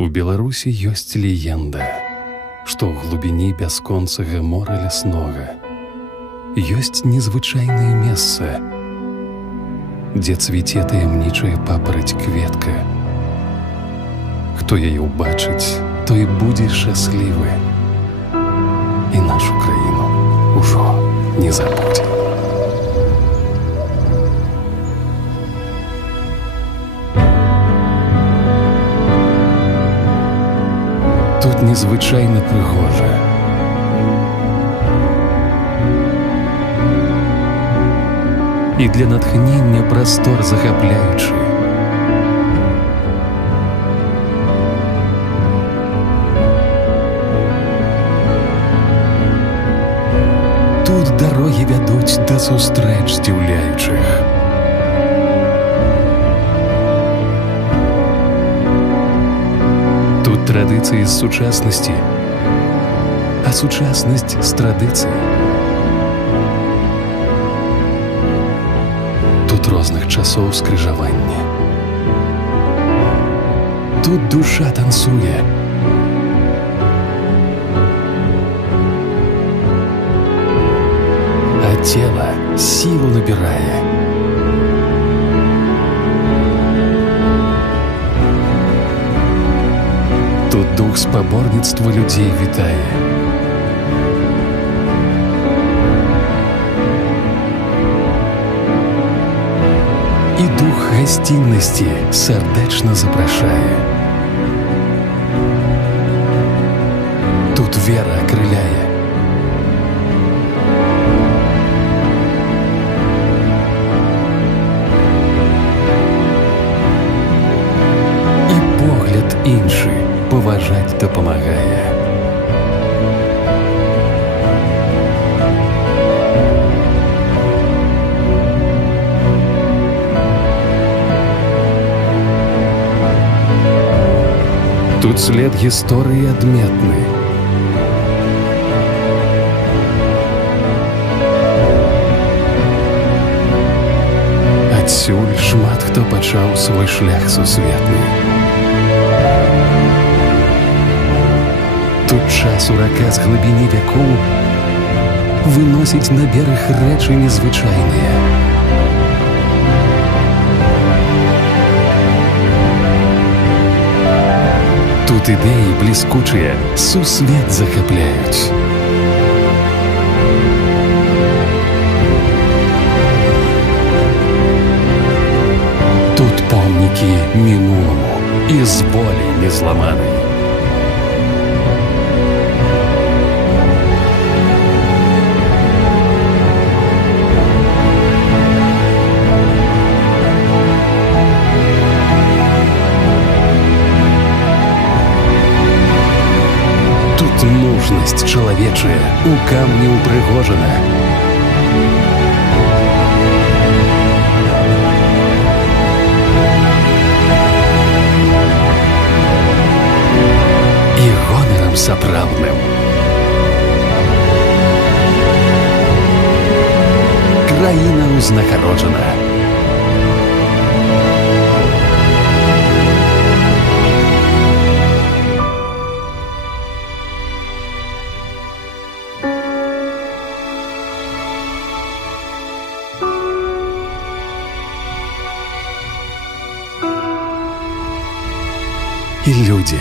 У Беларусі ёсць легенда, што ў глыбіні бясконцага мора ляснога ёсць незвычайнае месца, дзе цвіце таямнічая папараць-кветка. Хто яе ўбачыць, той будзе шчаслівы і нашу краіну ўжо не забудзе. Тут незвычайна прыгожа. І для натхнення прастор захапляючы. Тут дарогі вядуць да сустрэч здзіўляючых. Тут традыцыі з сучаснасці, а сучаснасць з традыцыі. Тут розных часоў скрыжаванне. Тут душа танцуе. А цела сілу набірае. Тут дух спаборніцтва людзей вітае. І дух гасціннасці сардэчна запрашае. Тут вера акрыляе. І погляд іншы паважаць дапамагае. Тут след гісторыі адметны. Адсюль шмат хто пачаў свой шлях сусветны. Тут час урака з глыбіні вякоў выносіць на бераг рэчы незвычайныя. Тут ідэі бліскучыя сусвет захапляюць. Тут помнікі мінуламу і з волі незламанай. Мужнасць чалавечая у камні ўпрыгожана. І гонарам сапраўдным. Краіна ўзнагароджана. І людзі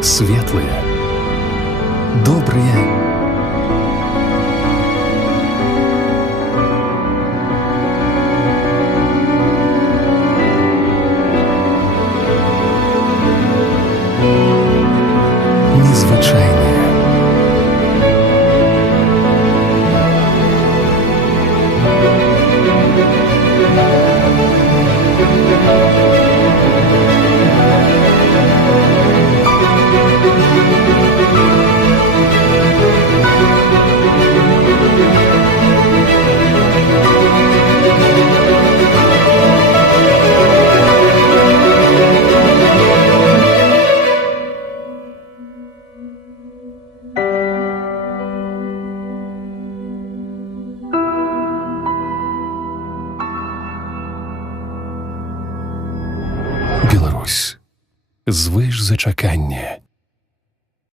светлыя, добрыя. Незвычайныя. звиш за чакання.